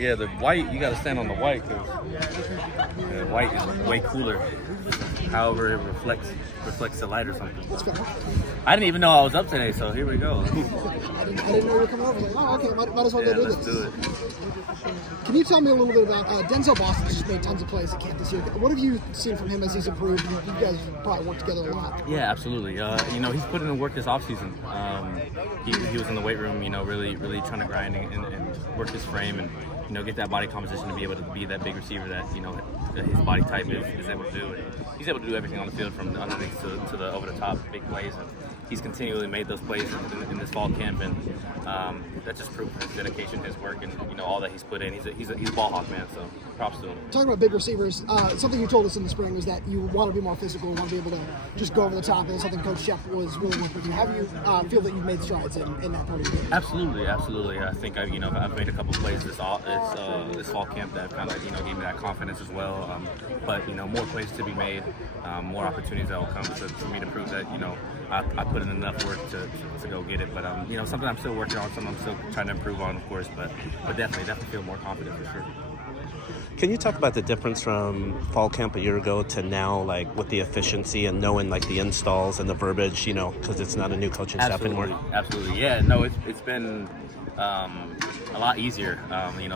Yeah, the white, you got to stand on the white because the white is way cooler. However, it reflects the light or something. That's fair. I didn't even know I was up today, so here we go. I didn't know you were coming over. Like, oh, okay, might as well go do Let's this. do it. Can you tell me a little bit about Denzel Boston's just made tons of plays at camp this year. What have you seen from him as he's improved? You guys probably work together a lot. Yeah, absolutely. He's put in the work this offseason. He was in the weight room, really trying to grind and work his frame and, get that body composition to be able to be that big receiver that, that his body type is able to do. And he's able to do everything on the field from the underneath to the over-the-top big plays. And he's continually made those plays in this fall camp, and that just proves his dedication, his work, and, all that he's put in. He's a ball hawk, man, so props to him. Talking about big receivers, something you told us in the spring was that you want to be more physical, want to be able to just go over the top, and something Coach Shep was really working with you. How do you feel that you've made strides in that part of your game? Absolutely. I think I've made a couple plays this fall camp that kind of gave me that confidence as well. But more plays to be made, more opportunities that will come for me to prove that I put in enough work to go get it. But something I'm still working on, something I'm still trying to improve on, of course. But definitely feel more confident for sure. Can you talk about the difference from fall camp a year ago to now, like with the efficiency and knowing like the installs and the verbiage, because it's not a new coaching staff anymore? Absolutely. Yeah, no, it's been a lot easier.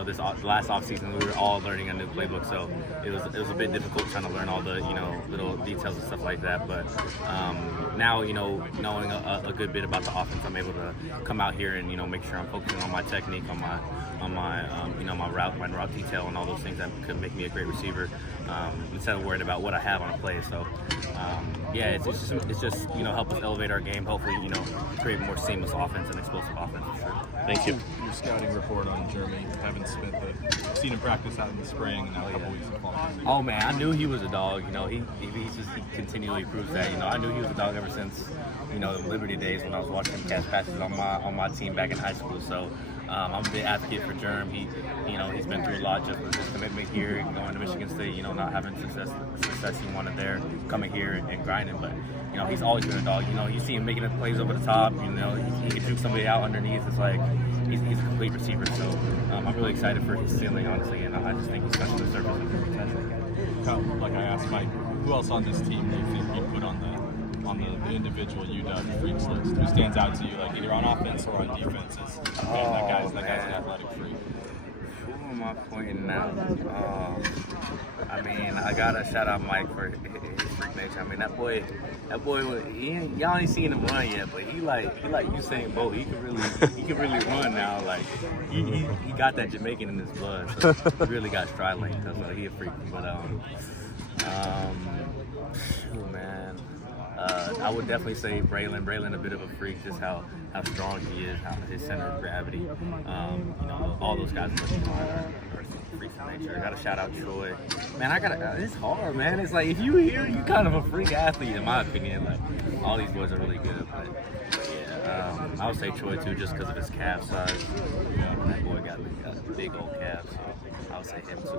This last offseason we were all learning a new playbook, so it was a bit difficult trying to learn all the little details and stuff like that. But now knowing a good bit about the offense, I'm able to come out here and make sure I'm focusing on my technique, on my my route detail, and all those things that could make me a great receiver, instead of worrying about what I have on a play. So it's just help us elevate our game. Hopefully create more seamless offense and explosive offense for sure. Thank you. Your scouting report on Jeremy, Kevin Smith, seen him practice out in the spring and now a couple weeks of fall. Oh man, I knew he was a dog. He continually proves that. I knew he was a dog ever since the Liberty days when I was watching him catch passes on my team back in high school. So I'm a big advocate for Jerm. He's been through a lot just with his commitment here, going to Michigan State. Not having success he wanted there, coming here and grinding. But he's always been a dog. You see him making plays over the top. He can juke somebody out underneath. It's like he's a complete receiver. So I'm really excited for his ceiling, honestly, and I just think he's touching the surface of his potential. Like I asked Mike, who else on this team do you think you put on the individual UW freaks list? Who stands out to you, like either on offense or on defense? That guy's an athletic freak. Who am I pointing out? I gotta shout out Mike for his freak nature. that boy, y'all ain't seen him run yet, but he like Usain Bolt. He can really run now. Like he got that Jamaican in his blood, so he really got stride length. So he a freak. But man. I would definitely say Braylon. Braylon a bit of a freak, just how strong he is, how his center of gravity. All those guys are freaks in nature. I gotta shout out Troy. Man, it's hard, man. It's like if you here, you kind of a freak athlete, in my opinion. Like all these boys are really good, but yeah, I would say Troy too, just because of his calf size. That boy got big old calves. So I would say him too.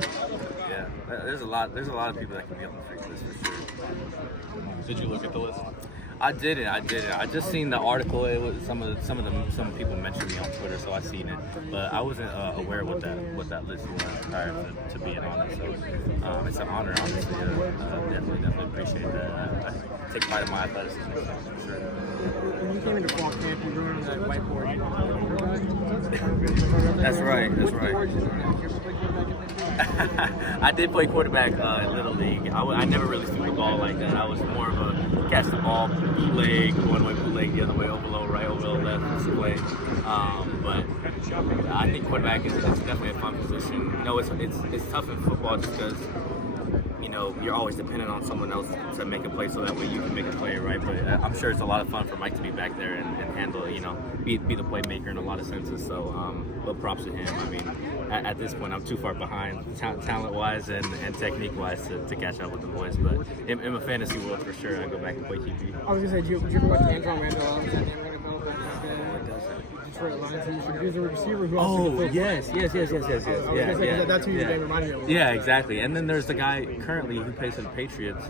Yeah, there's a lot of people that can be on the freak list for sure. Did you look at the list? I did it. I just seen the article. It was some people mentioned me on Twitter, so I seen it. But I wasn't aware of what that list was prior to being on it. So it's an honor, honestly. Definitely appreciate that. I take pride in my athleticism for sure. When you came into fall camp, you wrote on that whiteboard. That's right. I did play quarterback in Little League. I never really threw the ball like that. I was more of a catch the ball, bootleg, one way bootleg, the other way, over low, right, over low, left, this way. But I think quarterback is definitely a fun position. It's tough in football just because you're always dependent on someone else to make a play, so that way you can make a play, right? But I'm sure it's a lot of fun for Mike to be back there and handle, be the playmaker in a lot of senses. So, but props to him. At this point, I'm too far behind, talent-wise and technique-wise, to catch up with the boys. But in my fantasy world, for sure, I go back and play QB. I was gonna say, did you ever watch Andrew Randall? Did Detroit Lions. He was a receiver who Oh, yes. That's who your game reminded me of. Yeah, exactly. And then there's the guy currently who plays for the Patriots.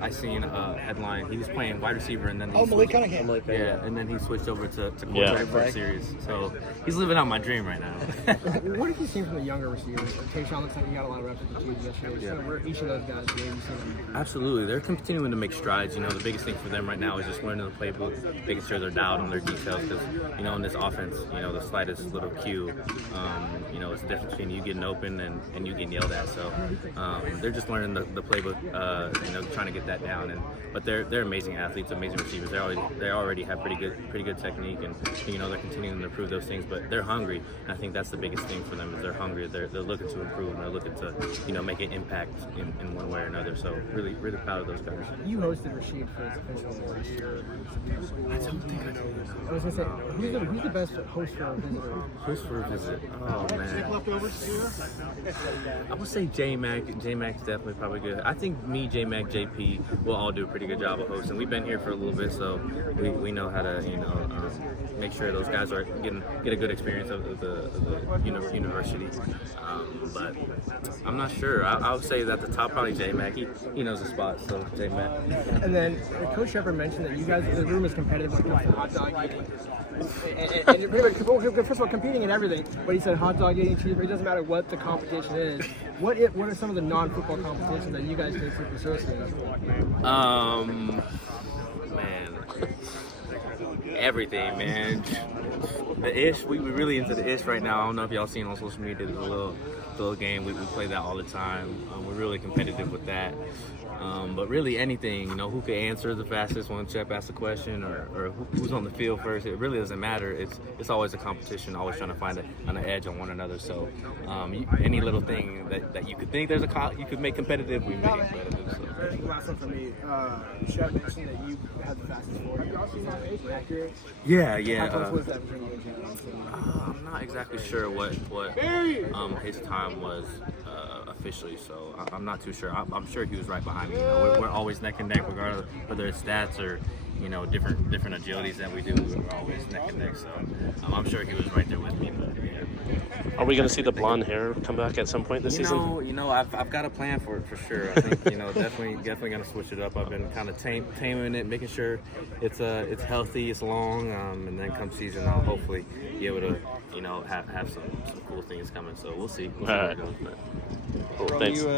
I seen a headline. He was playing wide receiver, and then he Malik switched- Cunningham. Yeah, and then he switched over to Yeah. quarterback for a series. So he's living out my dream right now. What have you seen from the younger receivers? Tayshaun looks like he got a lot of reps with the team yesterday. Yeah. So where each of those guys gave you some. Absolutely, they're continuing to make strides. You know, the biggest thing for them right now is just learning the playbook, making sure they're dialed on their details. Because you know, in this offense, you know, the slightest little cue, you know, it's the difference between you getting open and you getting yelled at. So they're just learning the playbook. You know, trying to get that down. But they're amazing athletes, amazing receivers. They already have pretty good technique, and you know, they're continuing to improve those things. But they're hungry, and I think that's the biggest thing for them is they're hungry. They're looking to improve, and they're looking to, you know, make an impact in one way or another. So really proud of those guys. You hosted Rashid for his official last year. I don't think I did. I was gonna say, who's the best host for a visitor? Who's for a visit? Oh man. I would say J Mac. J Mac's definitely probably good. I think me, J Mac, JP will all do a pretty good job of hosting. We've been here for a little bit, so we know how to, you know, make sure those guys are get a good experience of the university. But I'm not sure. I would say that the top probably J Mac. He knows the spot, so J Mac. And then Coach Shepard mentioned that you guys, the room is competitive when it comes to hot dog eating. And pretty much, first of all, competing in everything. But he said hot dog eating, cheeseburger. It doesn't matter what the competition is. What are some of the non-football competitions that you guys take super seriously? Man, everything, man. The ish, we're really into the ish right now. I don't know if y'all seen on social media. There's a little game. We play that all the time. We're really competitive with that. But really anything, you know, who can answer the fastest when Shep asks a question, or who's on the field first, it really doesn't matter. It's always a competition, always trying to find an edge on one another. So any little thing that you could think you could make competitive, we make it competitive. So. Last one for me. Shep mentioned that you had the fastest 40. Accurate? Yeah. How close was that between you and Jalen? I'm not exactly sure what his time was officially, so I'm not too sure. I'm sure he was right behind me. You know, we're always neck and neck, regardless whether it's stats or, you know, different agilities that we do. We're always neck and neck, so I'm sure he was right there with me. But yeah. Are we going to see the blonde hair come back at some point this season? You know, I've got a plan for it for sure. I think, you know, definitely gonna switch it up. I've been kind of taming it, making sure it's healthy, it's long, and then come season I'll hopefully be able to, you know, have some cool things coming. So we'll see. All right. Cool. Thanks.